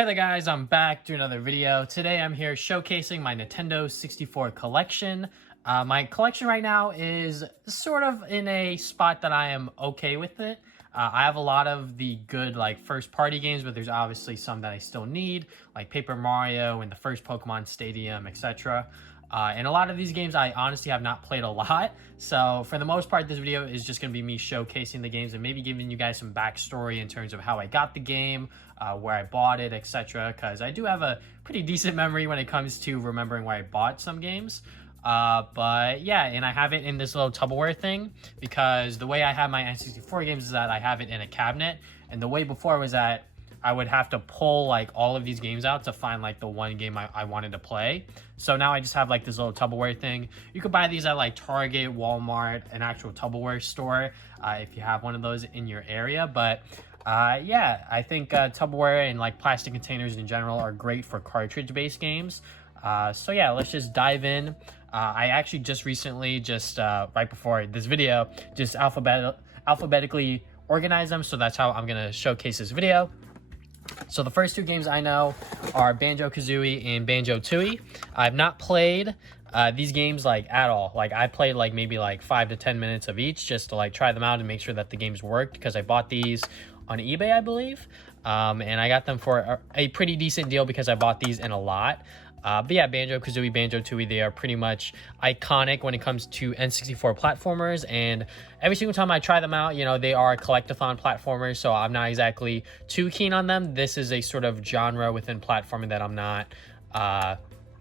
Hey there guys, I'm back doing another video. Today I'm here showcasing my Nintendo 64 collection. My collection right now is sort of in a spot that I am okay with it. I have a lot of the good first party games, but there's obviously some that I still need, like Paper Mario and the first Pokemon Stadium, etc. And a lot of these games I honestly have not played a lot. So for the most part, this video is just going to be me showcasing the games and maybe giving you guys some backstory in terms of how I got the game, where I bought it, etc. Because I do have a pretty decent memory when it comes to remembering where I bought some games. But yeah, and I have it in this little Tupperware thing because the way I have my N64 games is that I have it in a cabinet. And the way before was that I would have to pull all of these games out to find the one game I wanted to play. So now I just have this little Tupperware thing. You could buy these at Target, Walmart, an actual Tupperware store if you have one of those in your area. But yeah, I think Tupperware and plastic containers in general are great for cartridge-based games. So yeah, let's just dive in. I actually just recently, right before this video, just alphabetically organized them. So that's how I'm going to showcase this video. So the first two games I know are BanjoKazooie and BanjoTooie. I've not played these games at all. I played maybe 5 to 10 minutes of each just to try them out and make sure that the games worked, because I bought these on eBay, I believe. And I got them for a pretty decent deal because I bought these in a lot. But yeah, BanjoKazooie BanjoTooie, they are pretty much iconic when it comes to N64 platformers, and every single time I try them out, they are collectathon platformers, so I'm not exactly too keen on them. This is a sort of genre within platforming that I'm not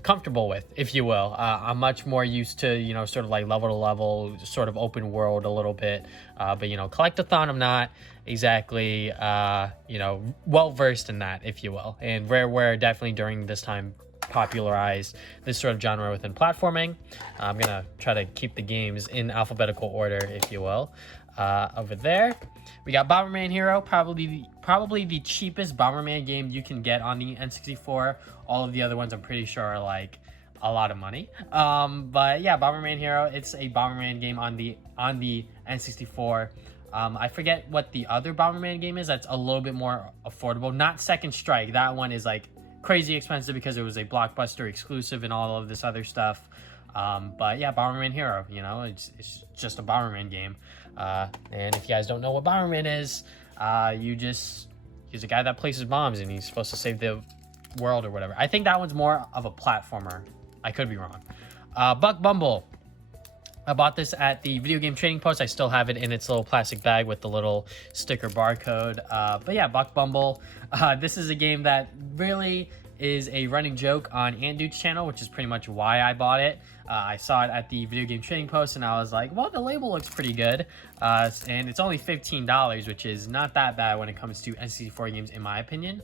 comfortable with, if you will. I'm much more used to, sort of level to level, sort of open world a little bit. But, collectathon, I'm not exactly, well versed in that, if you will. And Rareware definitely during this time popularized this sort of genre within platforming. I'm gonna try to keep the games in alphabetical order, if you will. Over there we got Bomberman Hero, probably the cheapest Bomberman game you can get on the N64. All of the other ones I'm pretty sure are a lot of money. But yeah, Bomberman Hero, it's a Bomberman game on the N64. I forget what the other Bomberman game is that's a little bit more affordable. Not Second Strike, that one is crazy expensive because it was a Blockbuster exclusive and all of this other stuff. But yeah, Bomberman Hero, it's just a Bomberman game. And if you guys don't know what Bomberman is, he's a guy that places bombs and he's supposed to save the world or whatever. I think that one's more of a platformer. I could be wrong. Bumble. I bought this at the Video Game Trading Post. I still have it in its little plastic bag with the little sticker barcode. But yeah, Bumble. This is a game that really is a running joke on Ant Dude's channel, which is pretty much why I bought it. I saw it at the Video Game Trading Post and I was like, well, the label looks pretty good. And it's only $15, which is not that bad when it comes to N64 games, in my opinion.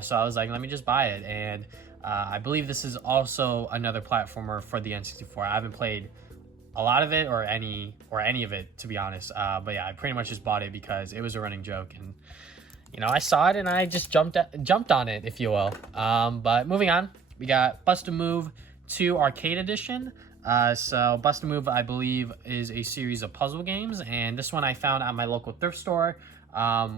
So I was like, let me just buy it. And I believe this is also another platformer for the N64. I haven't played a lot of it or any of it, to be honest. But yeah, I pretty much just bought it because it was a running joke, and I saw it and I just jumped on it, if you will. But moving on, we got Bust a Move 2 Arcade Edition. So Bust a Move, I believe, is a series of puzzle games, and this one I found at my local thrift store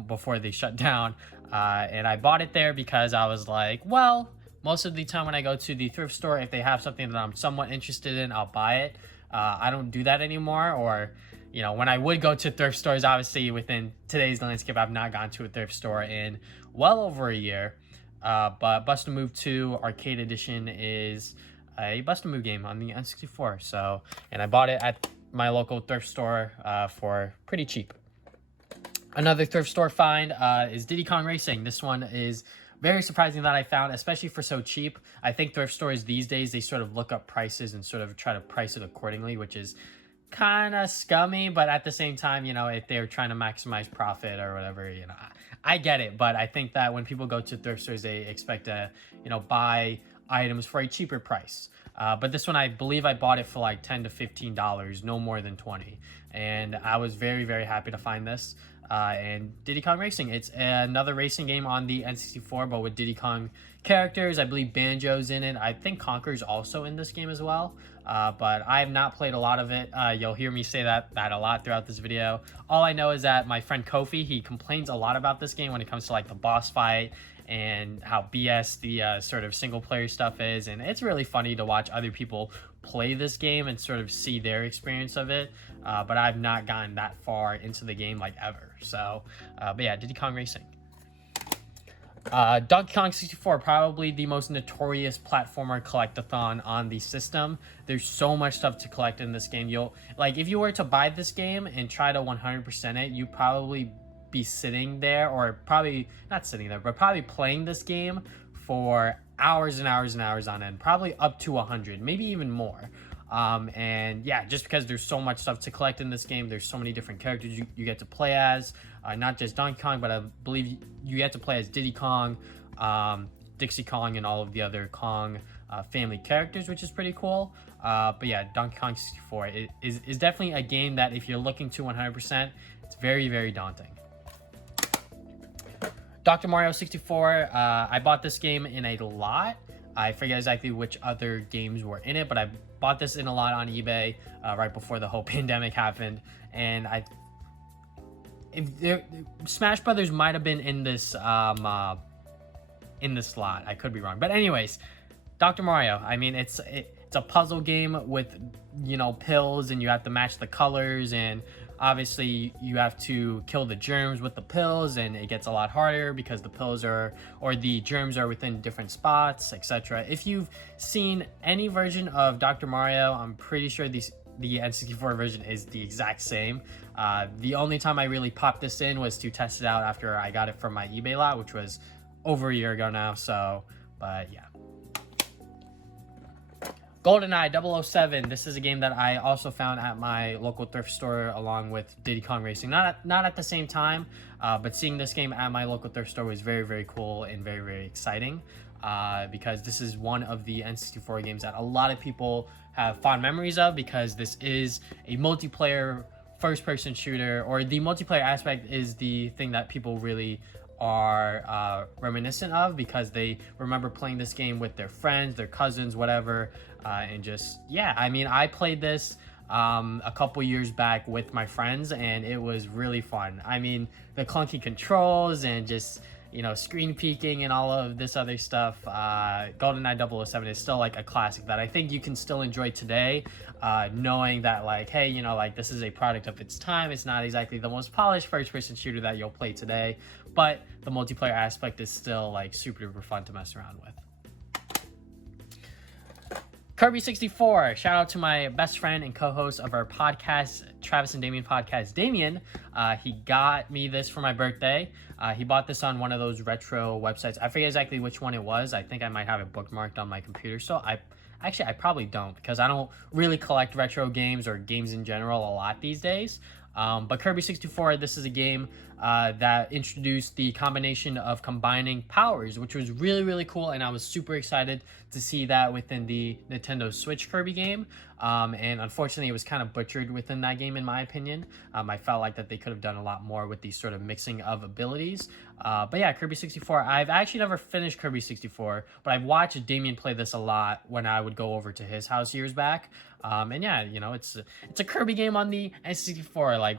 before they shut down. And I bought it there because I was like, well, most of the time when I go to the thrift store, if they have something that I'm somewhat interested in, I'll buy it. I don't do that anymore, or when I would go to thrift stores, obviously within today's landscape, I've not gone to a thrift store in well over a year. But Bust a Move 2 Arcade Edition is a Bust a Move game on the N64. So, and I bought it at my local thrift store for pretty cheap. Another thrift store find is Diddy Kong Racing. This one is very surprising that I found, especially for so cheap. I think thrift stores these days, they sort of look up prices and sort of try to price it accordingly, which is kind of scummy. But at the same time, if they're trying to maximize profit or whatever, I get it. But I think that when people go to thrift stores, they expect to, buy items for a cheaper price. But this one, I believe I bought it for $10 to $15, no more than 20. And I was very, very happy to find this. And Diddy Kong Racing, it's another racing game on the N64, but with Diddy Kong characters. I believe Banjo's in it. I think Conker's also in this game as well. but I have not played a lot of it. You'll hear me say that a lot throughout this video. All I know is that my friend Kofi, he complains a lot about this game when it comes to like the boss fight and how BS the sort of single player stuff is, and it's really funny to watch other people play this game and sort of see their experience of it, but I've not gotten that far into the game like ever. So but yeah, Diddy Kong Racing. Donkey Kong 64, probably the most notorious platformer collectathon on the system. There's so much stuff to collect in this game. You'll like, if you were to buy this game and try to 100% it, you probably be sitting there, or probably not sitting there, but probably playing this game for hours and hours and hours on end, probably up to 100, maybe even more. And yeah, just because there's so much stuff to collect in this game, there's so many different characters you get to play as, not just Donkey Kong, but I believe you get to play as Diddy Kong, Dixie Kong, and all of the other Kong family characters, which is pretty cool. But yeah, Donkey Kong 64 is definitely a game that if you're looking to 100%, it's very, very daunting. Dr. Mario 64, I bought this game in a lot. I forget exactly which other games were in it, but I bought this in a lot on eBay right before the whole pandemic happened. And Smash Brothers might have been in this slot. I could be wrong, but anyways, Dr. Mario. I mean, it's a puzzle game with, you know, pills, and you have to match the colors, and obviously you have to kill the germs with the pills, and it gets a lot harder because the pills or the germs are within different spots, etc. If you've seen any version of Dr. Mario, I'm pretty sure the N64 version is the exact same. The only time I really popped this in was to test it out after I got it from my eBay lot, which was over a year ago now. So, but yeah. GoldenEye 007. This is a game that I also found at my local thrift store along with Diddy Kong Racing. Not at the same time, but seeing this game at my local thrift store was very, very cool and very, very exciting, because this is one of the N64 games that a lot of people have fond memories of, because this is a multiplayer first-person shooter, or the multiplayer aspect is the thing that people really are reminiscent of, because they remember playing this game with their friends, their cousins, whatever, and just, yeah, I mean, I played this a couple years back with my friends, and it was really fun. I mean, the clunky controls and just, you know, screen peeking and all of this other stuff. GoldenEye 007 is still like a classic that I think you can still enjoy today, knowing that, like, hey, you know, like, this is a product of its time. It's not exactly the most polished first-person shooter that you'll play today, but the multiplayer aspect is still like super duper fun to mess around with. Kirby 64, shout out to my best friend and co-host of our podcast, Travis and Damien podcast, Damien. He got me this for my birthday. He bought this on one of those retro websites. I forget exactly which one it was. I think I might have it bookmarked on my computer. So I probably don't, because I don't really collect retro games or games in general a lot these days. But Kirby 64, this is a game that introduced the combination of combining powers, which was really, really cool, and I was super excited to see that within the Nintendo Switch Kirby game. And unfortunately, it was kind of butchered within that game, in my opinion. I felt like that they could have done a lot more with the sort of mixing of abilities. But yeah, Kirby 64, I've actually never finished Kirby 64, but I've watched Damien play this a lot when I would go over to his house years back. And yeah, you know, it's a Kirby game on the N64. Like,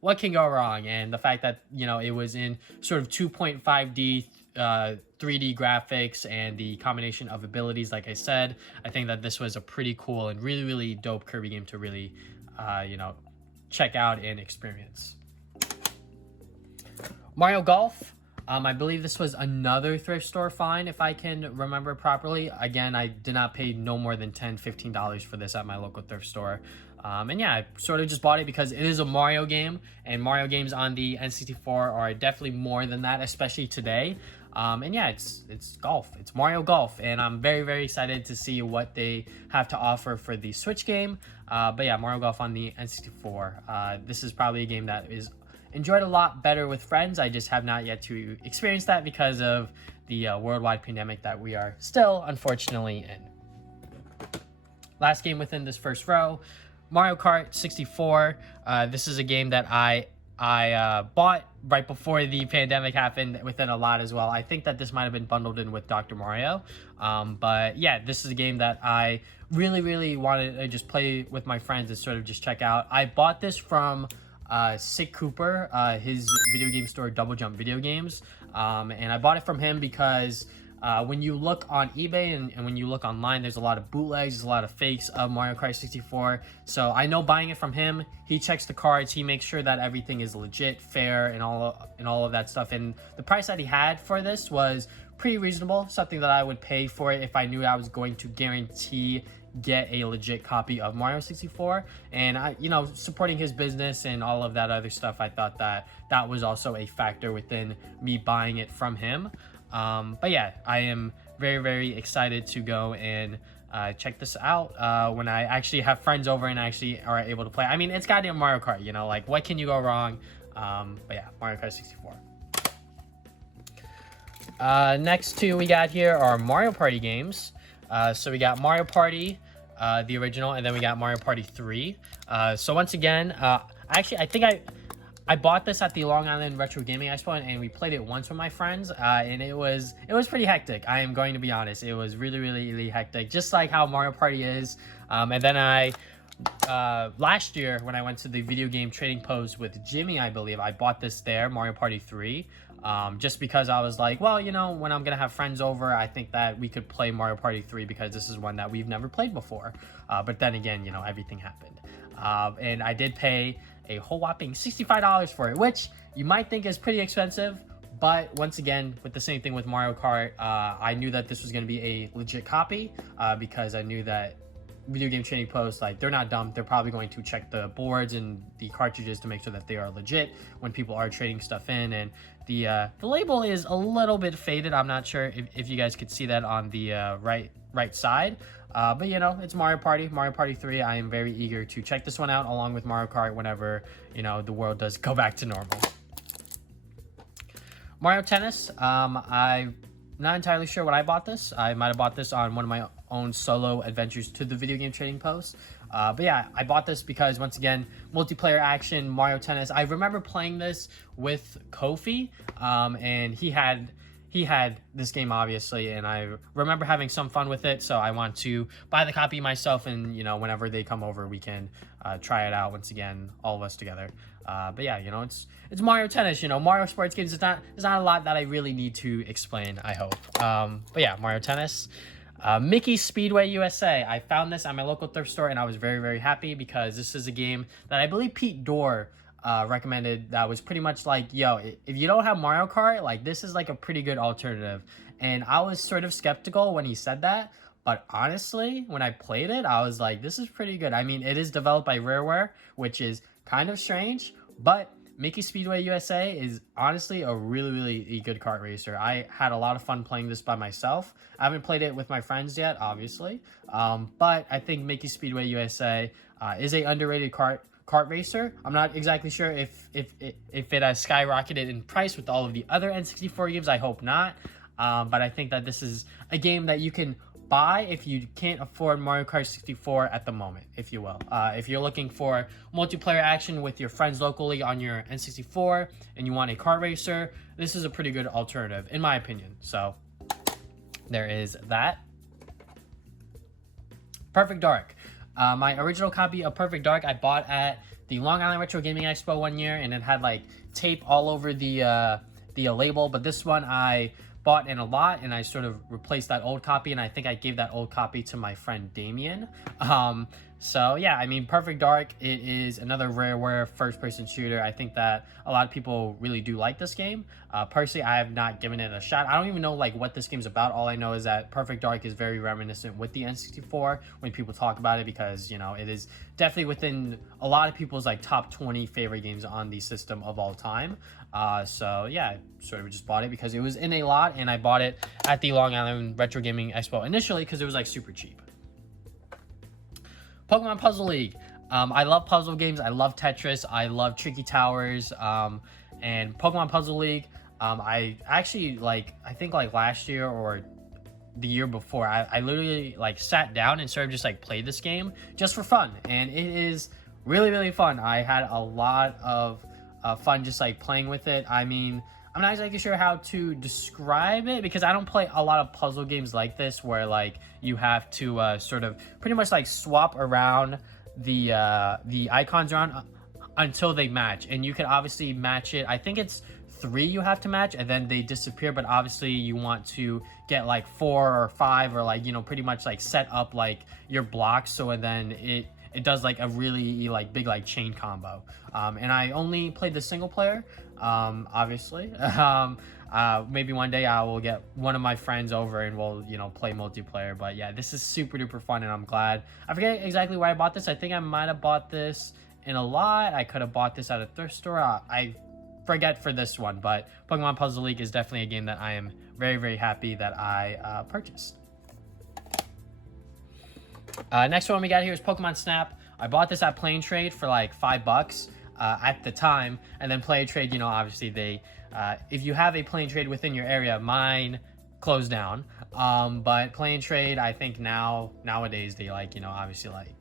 what can go wrong? And the fact that, you know, it was in sort of 2.5D 3D graphics and the combination of abilities, like I said, I think that this was a pretty cool and really, really dope Kirby game to really, you know, check out and experience. Mario Golf. I believe this was another thrift store find, if I can remember properly. Again, I did not pay no more than $10, $15 for this at my local thrift store. And yeah, I sort of just bought it because it is a Mario game, and Mario games on the N64 are definitely more than that, especially today. And yeah, it's golf. It's Mario Golf, and I'm very, very excited to see what they have to offer for the Switch game. But yeah, Mario Golf on the N64. This is probably a game that is enjoyed a lot better with friends. I just have not yet to experience that because of the worldwide pandemic that we are still, unfortunately, in. Last game within this first row, Mario Kart 64. This is a game that I I bought right before the pandemic happened within a lot as well. I think that this might have been bundled in with Dr. Mario. But yeah, this is a game that I really wanted to just play with my friends and sort of just check out. I bought this from Sick Cooper, his video game store, Double Jump Video Games. And I bought it from him because when you look on eBay and when you look online, there's a lot of bootlegs, there's a lot of fakes of Mario Kart 64. So I know buying it from him, he checks the cards, he makes sure that everything is legit, fair, and all of that stuff. And the price that he had for this was pretty reasonable, something that I would pay for it if I knew I was going to guarantee get a legit copy of Mario 64. And I, supporting his business and all of that other stuff, I thought that that was also a factor within me buying it from him. But yeah, I am very excited to go and check this out when I actually have friends over and actually are able to play. I mean, it's goddamn Mario Kart, like what can you go wrong? But yeah, Mario Kart 64. Next two we got here are Mario Party games. So we got Mario Party, the original, and then we got Mario Party 3. So once again, actually, I think I bought this at the Long Island Retro Gaming Expo, and we played it once with my friends, and it was pretty hectic. I am going to be honest, it was really hectic, just like how Mario Party is. And then last year when I went to the video game trading post with Jimmy, I believe I bought this there, Mario Party 3. Just because I was like, well, when I'm gonna have friends over, I think that we could play Mario Party 3 because this is one that we've never played before. But then again, everything happened. And I did pay a whole whopping $65 for it, which you might think is pretty expensive. But once again, with the same thing with Mario Kart, I knew that this was going to be a legit copy because I knew that video game trading posts, like, they're not dumb. They're probably going to check the boards and the cartridges to make sure that they are legit when people are trading stuff in. And the label is a little bit faded. I'm not sure if you guys could see that on the right side. But it's Mario Party 3. I am very eager to check this one out along with Mario Kart whenever the world does go back to normal. Mario Tennis, I'm not entirely sure what I bought this. I might have bought this on one of my own solo adventures to the video game trading post. But yeah, I bought this because, once again, multiplayer action, Mario Tennis. I remember playing this with Kofi, and he had this game, obviously, and I remember having some fun with it, so I want to buy the copy myself, and whenever they come over, we can try it out once again, all of us together. But yeah, it's Mario Tennis. Mario sports games, it's not a lot that I really need to explain, I hope. But yeah, Mario Tennis. Mickey Speedway USA. I found this at my local thrift store, and I was very happy because this is a game that I believe Pete Dorr recommended, that was pretty much like, yo, if you don't have Mario Kart, like, this is like a pretty good alternative. And I was sort of skeptical when he said that, but honestly, when I played it, I was like, this is pretty good. I mean, it is developed by Rareware, which is kind of strange, but Mickey Speedway USA is honestly a really good kart racer. I had a lot of fun playing this by myself. I haven't played it with my friends yet, obviously, but I think Mickey Speedway USA is a underrated kart racer. I'm not exactly sure if it has skyrocketed in price with all of the other N64 games. I hope not, but I think that this is a game that you can buy if you can't afford Mario Kart 64 at the moment, if you will. If you're looking for multiplayer action with your friends locally on your N64 and you want a kart racer, this is a pretty good alternative, in my opinion. So there is that. Perfect Dark. My original copy of Perfect Dark I bought at the Long Island Retro Gaming Expo one year, and it had like tape all over the label. But this one I bought in a lot, and I sort of replaced that old copy, and I think I gave that old copy to my friend Damien. So yeah, I mean, Perfect Dark, it is another Rareware first-person shooter. I think that a lot of people really do like this game. Personally, I have not given it a shot. I don't even know like what this game's about. All I know is that Perfect Dark is very reminiscent with the N64 when people talk about it, because it is definitely within a lot of people's like top 20 favorite games on the system of all time. So yeah, I sort of just bought it because it was in a lot, and I bought it at the Long Island Retro Gaming Expo initially because it was like super cheap. Pokemon Puzzle League. I love puzzle games. I love Tetris. I love Tricky Towers. And Pokemon Puzzle League, I actually, I think last year or the year before, I literally sat down and sort of just played this game just for fun. And it is really fun. I had a lot of fun just like playing with it. I mean, I'm not exactly sure how to describe it because I don't play a lot of puzzle games like this where like you have to sort of pretty much like swap around the icons around until they match, and you can obviously match it. I think it's 3 you have to match and then they disappear, but obviously you want to get like 4 or 5 or like, you know, pretty much like set up like your blocks so and then it does like a really like big like chain combo. And I only played the single player, obviously. Maybe one day I will get one of my friends over and we'll, you know, play multiplayer. But yeah, this is super duper fun and I'm glad. I forget exactly where I bought this. I think I might have bought this in a lot. I could have bought this at a thrift store. I forget for this one, but Pokemon Puzzle League is definitely a game that I am very, very happy that I purchased. Next one we got here is Pokemon Snap. I bought this at Play and Trade for like $5 at the time, and then Play and Trade, you know, obviously they, if you have a Play and Trade within your area, mine closed down. But Play and Trade, I think nowadays they like, you know, obviously like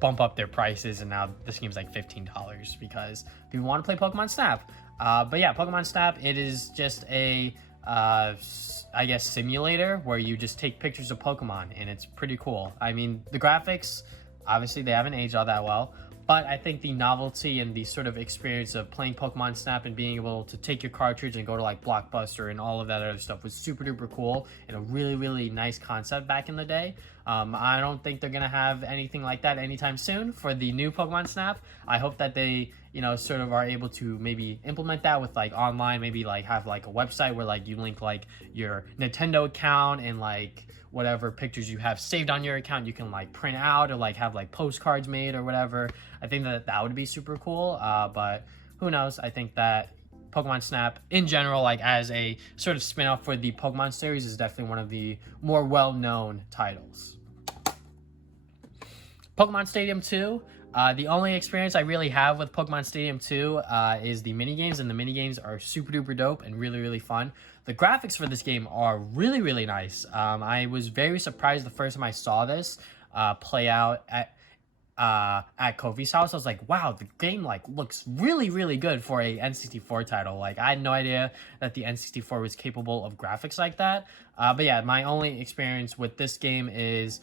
bump up their prices, and now this game's like $15 because people want to play Pokemon Snap. But yeah, Pokemon Snap, it is just a I guess simulator where you just take pictures of Pokemon, and it's pretty cool. I mean, the graphics, obviously they haven't aged all that well, but I think the novelty and the sort of experience of playing Pokemon Snap and being able to take your cartridge and go to like Blockbuster and all of that other stuff was super duper cool and a really, really nice concept back in the day. I don't think they're gonna have anything like that anytime soon for the new Pokemon Snap. I hope that they, you know, sort of are able to maybe implement that with like online, maybe like have like a website where like you link like your Nintendo account and like whatever pictures you have saved on your account you can like print out or like have like postcards made or whatever. I think that would be super cool, but who knows. I think that Pokemon Snap in general, like as a sort of spin-off for the Pokemon series, is definitely one of the more well-known titles. Pokemon Stadium 2. The only experience I really have with Pokemon Stadium 2 is the minigames, and the minigames are super duper dope and really, really fun. The graphics for this game are really, really nice. I was very surprised the first time I saw this play out at Kofi's house. I was like, wow, the game like looks really, really good for a N64 title. Like, I had no idea that the N64 was capable of graphics like that. But yeah, my only experience with this game is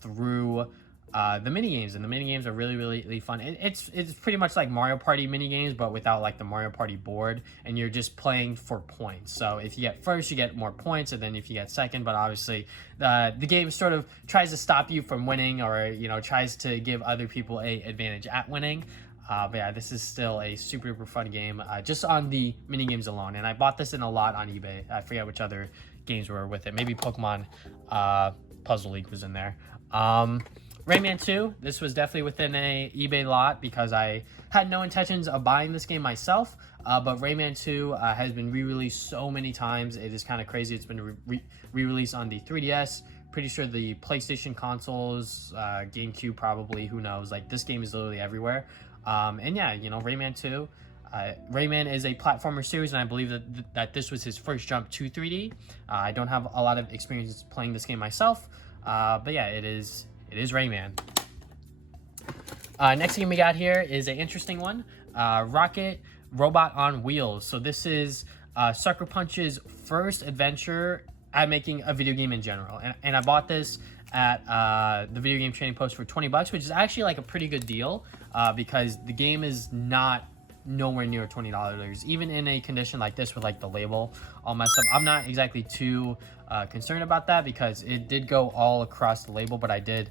through the minigames, and the minigames are really, really, really fun. It's pretty much like Mario Party minigames, but without like the Mario Party board, and you're just playing for points. So if you get first, you get more points, and then if you get second, but obviously the game sort of tries to stop you from winning, or, you know, tries to give other people a advantage at winning. But yeah, this is still a super duper fun game, just on the minigames alone. And I bought this in a lot on eBay. I forget which other games were with it. Maybe Pokemon Puzzle League was in there. Rayman 2, this was definitely within a eBay lot because I had no intentions of buying this game myself, but Rayman 2 has been re-released so many times. It is kind of crazy. It's been re-released on the 3DS, pretty sure the PlayStation consoles, GameCube probably, who knows. Like, this game is literally everywhere. And yeah, you know, Rayman 2, Rayman is a platformer series, and I believe that this was his first jump to 3D. I don't have a lot of experience playing this game myself, but yeah, it is Rayman. Next game we got here is an interesting one. Rocket Robot on Wheels. So this is Sucker Punch's first adventure at making a video game in general. And I bought this at the Video Game Trading Post for $20, which is actually like a pretty good deal because the game is nowhere near $20. Even in a condition like this with like the label all messed up, I'm not exactly too concerned about that because it did go all across the label, but I did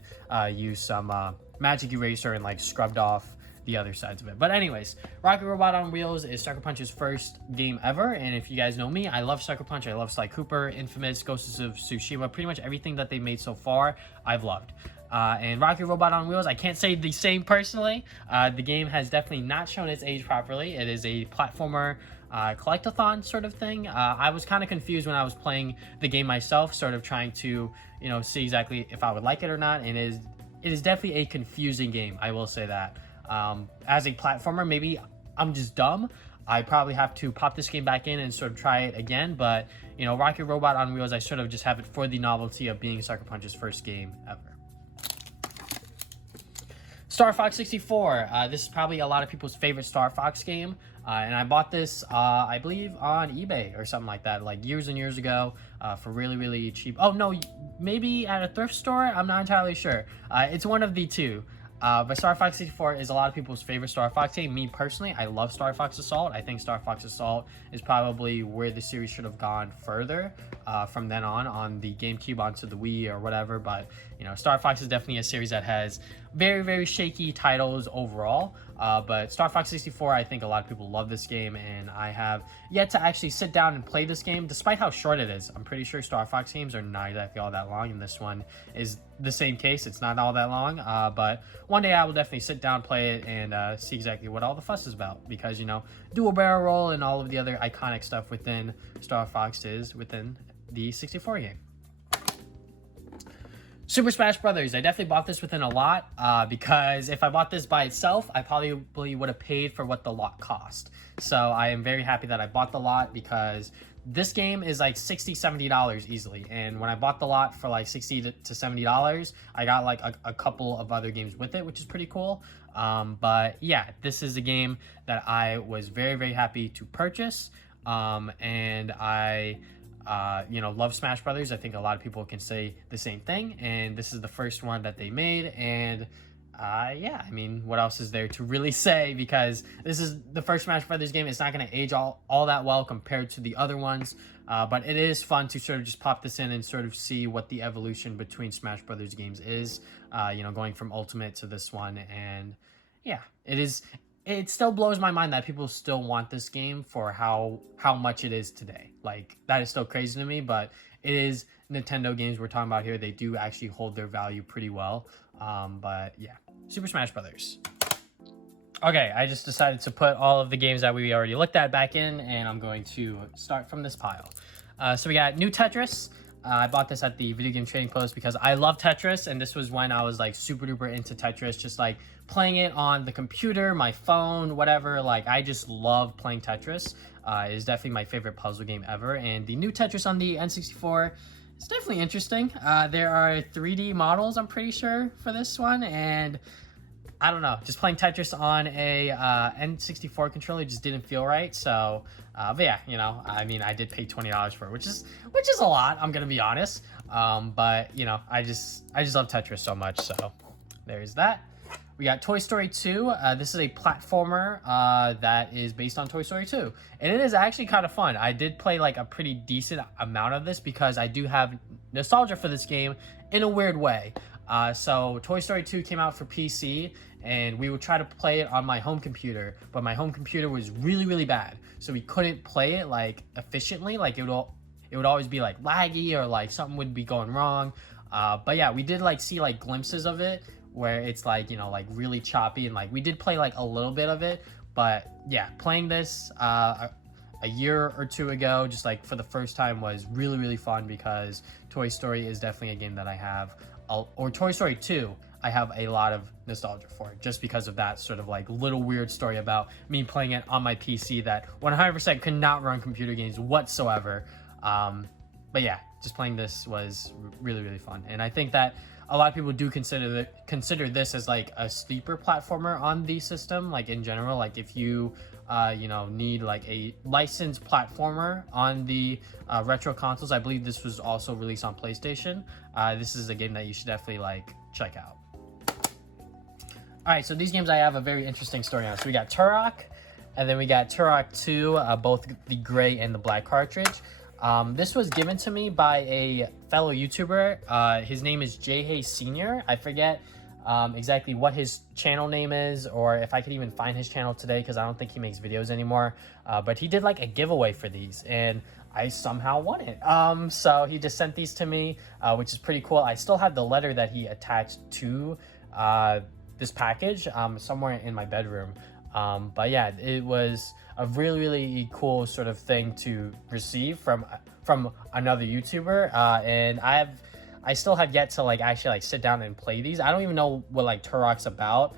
use some magic eraser and like scrubbed off the other sides of it. But anyways, Rocket Robot on Wheels is Sucker Punch's first game ever, and if you guys know me, I love Sucker Punch. I love Sly Cooper, Infamous, Ghosts of Tsushima. Pretty much everything that they made so far, I've loved. And Rocket Robot on Wheels, I can't say the same personally. The game has definitely not shown its age properly. It is a platformer collectathon sort of thing. I was kind of confused when I was playing the game myself, sort of trying to, you know, see exactly if I would like it or not. And it is definitely a confusing game, I will say that. As a platformer, maybe I'm just dumb. I probably have to pop this game back in and sort of try it again. But, you know, Rocket Robot on Wheels, I sort of just have it for the novelty of being Sucker Punch's first game ever. Star Fox 64. This is probably a lot of people's favorite Star Fox game. And I bought this, I believe, on eBay or something like that, like years and years ago, for really, really cheap. Oh, no, maybe at a thrift store? I'm not entirely sure. It's one of the two. But Star Fox 64 is a lot of people's favorite Star Fox game. Me personally, I love Star Fox Assault. I think Star Fox Assault is probably where the series should have gone further from then on the GameCube onto the Wii or whatever. But, you know, Star Fox is definitely a series that has very, very shaky titles overall. But Star Fox 64, I think a lot of people love this game, and I have yet to actually sit down and play this game, despite how short it is. I'm pretty sure Star Fox games are not exactly all that long, and this one is the same case. It's not all that long, but one day I will definitely sit down, play it, and see exactly what all the fuss is about, because, you know, dual barrel roll and all of the other iconic stuff within Star Fox is within the 64 game. Super Smash Brothers. I definitely bought this within a lot because if I bought this by itself, I probably would have paid for what the lot cost. So I am very happy that I bought the lot because this game is like $60, $70 easily. And when I bought the lot for like $60 to $70, I got like a couple of other games with it, which is pretty cool. But yeah, this is a game that I was very, very happy to purchase. And I... you know, love Smash Brothers. I think a lot of people can say the same thing, and this is the first one that they made, and yeah, I mean, what else is there to really say, because this is the first Smash Brothers game. It's not going to age all that well compared to the other ones, but it is fun to sort of just pop this in and sort of see what the evolution between Smash Brothers games is, you know, going from Ultimate to this one, and yeah, it still blows my mind that people still want this game for how much it is today. Like, that is still crazy to me, but it is Nintendo games we're talking about here. They do actually hold their value pretty well. But yeah, Super Smash Brothers. Okay, I just decided to put all of the games that we already looked at back in, and I'm going to start from this pile. So we got new Tetris. I bought this at the Video Game Trading Post because I love Tetris, and this was when I was like super duper into Tetris, just like playing it on the computer, my phone, whatever. Like, I just love playing Tetris. It is definitely my favorite puzzle game ever, and the new Tetris on the N64 is definitely interesting. There are 3D models, I'm pretty sure, for this one, and I don't know, just playing Tetris on a N64 controller just didn't feel right. So, but yeah, you know, I mean, I did pay $20 for it, which is a lot. I'm gonna be honest. But you know, I just love Tetris so much. So there's that. We got Toy Story 2. This is a platformer that is based on Toy Story 2, and it is actually kind of fun. I did play like a pretty decent amount of this because I do have nostalgia for this game in a weird way. So Toy Story 2 came out for PC, and we would try to play it on my home computer, but my home computer was really, really bad, so we couldn't play it like efficiently. Like, it would always be like laggy, or like something would be going wrong. But yeah, we did like see like glimpses of it where it's like, you know, like really choppy, and like we did play like a little bit of it. But yeah, playing this a year or two ago, just like for the first time, was really, really fun because Toy Story is definitely a game that I have, or Toy Story 2, I have a lot of nostalgia for it, just because of that sort of like little weird story about me playing it on my PC that 100% could not run computer games whatsoever. But yeah, just playing this was really, really fun, and I think that a lot of people do consider this as like a sleeper platformer on the system, like in general. Like, if you you know, need like a licensed platformer on the retro consoles, I believe this was also released on PlayStation. This is a game that you should definitely like check out. All right, so these games I have a very interesting story on. So we got Turok, and then we got Turok II, both the gray and the black cartridge. This was given to me by a fellow YouTuber. His name is Jay Senior. I forget exactly what his channel name is, or if I could even find his channel today, because I don't think he makes videos anymore. But he did like a giveaway for these, and I somehow won it. So he just sent these to me, which is pretty cool. I still have the letter that he attached to this package somewhere in my bedroom. But yeah, it was a really, really cool sort of thing to receive from another YouTuber, and I still have yet to like actually like sit down and play these. I don't even know what like Turok's about.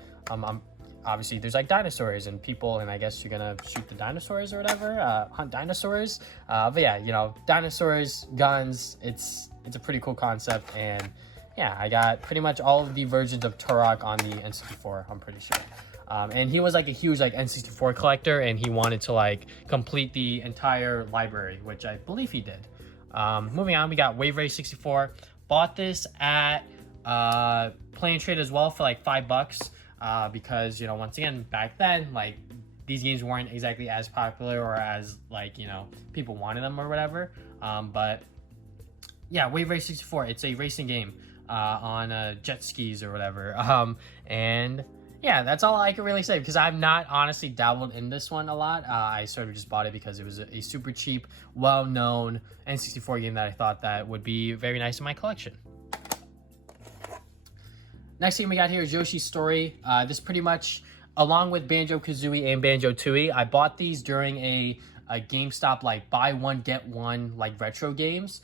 Obviously there's like dinosaurs and people, and I guess you're gonna shoot the dinosaurs or whatever, hunt dinosaurs. But yeah, you know, dinosaurs, guns. It's a pretty cool concept, and yeah, I got pretty much all of the versions of Turok on the N64, I'm pretty sure. And he was like a huge like N64 collector, and he wanted to like complete the entire library, which I believe he did. Moving on, we got Wave Race 64. Bought this at Play and Trade as well for like $5, because, you know, once again, back then, like, these games weren't exactly as popular or as, like, you know, people wanted them or whatever. But yeah, Wave Race 64, it's a racing game on jet skis or whatever. And yeah, that's all I can really say, because I've not honestly dabbled in this one a lot. I sort of just bought it because it was a super cheap, well-known N64 game that I thought that would be very nice in my collection. Next game we got here is Yoshi's Story. This pretty much, along with BanjoKazooie and BanjoTooie, I bought these during a GameStop like buy one get one like retro games.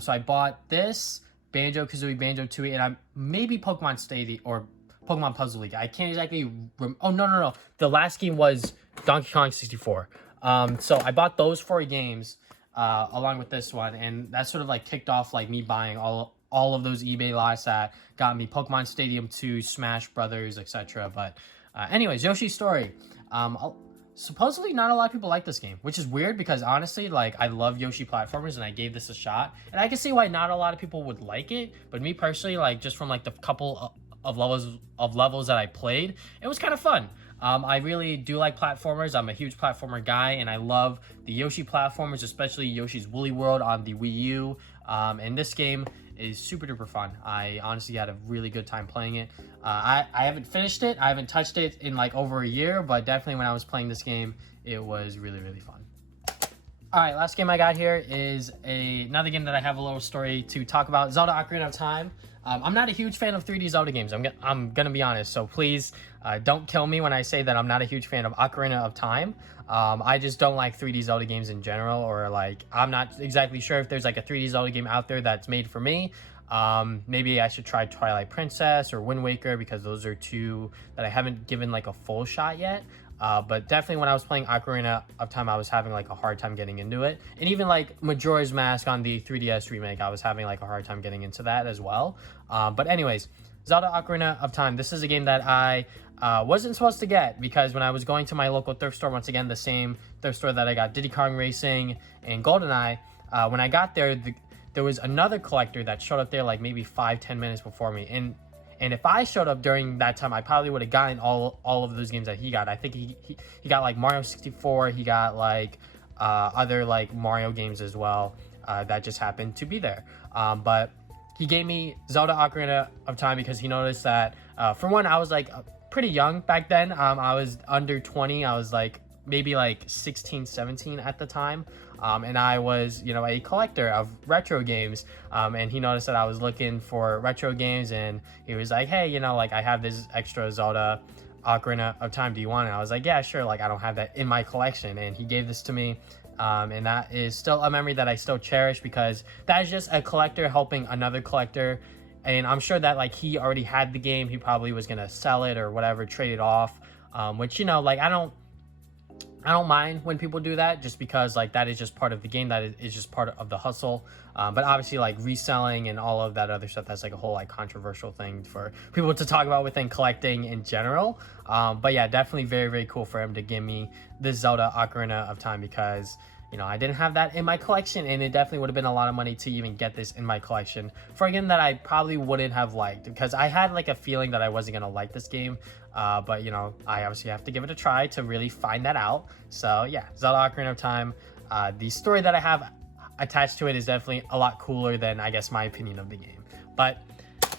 So I bought this, BanjoKazooie BanjoTooie, and maybe Pokemon Stadium or Pokemon Puzzle League. I can't exactly oh no. The last game was Donkey Kong 64. So I bought those 4 games along with this one, and that sort of like kicked off like me buying all of those eBay lots that got me Pokemon Stadium 2, Smash Brothers, etc. But anyways, Yoshi's Story. Supposedly not a lot of people like this game, which is weird because honestly, like, I love Yoshi platformers and I gave this a shot, and I can see why not a lot of people would like it. But me personally, like, just from like the couple of levels that I played, it was kind of fun. I really do like platformers. I'm a huge platformer guy, and I love the Yoshi platformers, especially Yoshi's Woolly World on the Wii U. And this game is super duper fun. I honestly had a really good time playing it. I haven't finished it. I haven't touched it in like over a year, but definitely when I was playing this game, it was really, really fun. All right, last game I got here is another game that I have a little story to talk about, Zelda Ocarina of Time. I'm not a huge fan of 3D Zelda games. I'm gonna be honest, so please don't kill me when I say that I'm not a huge fan of Ocarina of Time. I just don't like 3D Zelda games in general, or like, I'm not exactly sure if there's like a 3D Zelda game out there that's made for me. Maybe I should try Twilight Princess or Wind Waker, because those are 2 that I haven't given like a full shot yet. But definitely when I was playing Ocarina of Time, I was having like a hard time getting into it. And even like Majora's Mask on the 3DS remake, I was having like a hard time getting into that as well. But anyways, Zelda Ocarina of Time. This is a game that I wasn't supposed to get, because when I was going to my local thrift store, once again, the same thrift store that I got Diddy Kong Racing and GoldenEye, when I got there, there was another collector that showed up there like maybe 5-10 minutes before me. And if I showed up during that time, I probably would have gotten all of those games that he got. I think he got like Mario 64. He got like other like Mario games as well that just happened to be there. But he gave me Zelda Ocarina of Time because he noticed that, for one, I was like pretty young back then. I was under 20. I was like maybe like 16, 17 at the time. And I was, you know, a collector of retro games. And he noticed that I was looking for retro games, and he was like, hey, you know, like, I have this extra Zelda Ocarina of Time. Do you want it? I was like, yeah, sure. Like, I don't have that in my collection. And he gave this to me. And that is still a memory that I still cherish, because that is just a collector helping another collector. And I'm sure that, like, he already had the game. He probably was going to sell it or whatever, trade it off. Which, you know, like, I don't mind when people do that, just because like that is just part of the game, that is just part of the hustle. But obviously, like, reselling and all of that other stuff, that's like a whole like controversial thing for people to talk about within collecting in general. But yeah, definitely very, very cool for him to give me this Zelda Ocarina of Time, because, you know, I didn't have that in my collection, and it definitely would have been a lot of money to even get this in my collection for a game that I probably wouldn't have liked, because I had like a feeling that I wasn't gonna like this game. But, you know, I obviously have to give it a try to really find that out. So yeah, Zelda Ocarina of Time. The story that I have attached to it is definitely a lot cooler than, I guess, my opinion of the game. But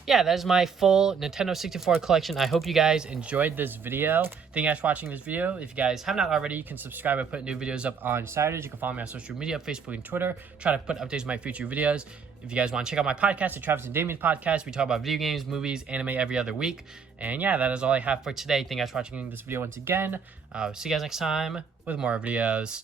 yeah, that is my full Nintendo 64 collection. I hope you guys enjoyed this video. Thank you guys for watching this video. If you guys have not already, you can subscribe. I put new videos up on Saturdays. You can follow me on social media, Facebook and Twitter. Try to put updates on my future videos. If you guys want to check out my podcast, the Travis and Damien's podcast, we talk about video games, movies, anime every other week. And yeah, that is all I have for today. Thank you guys for watching this video once again. See you guys next time with more videos.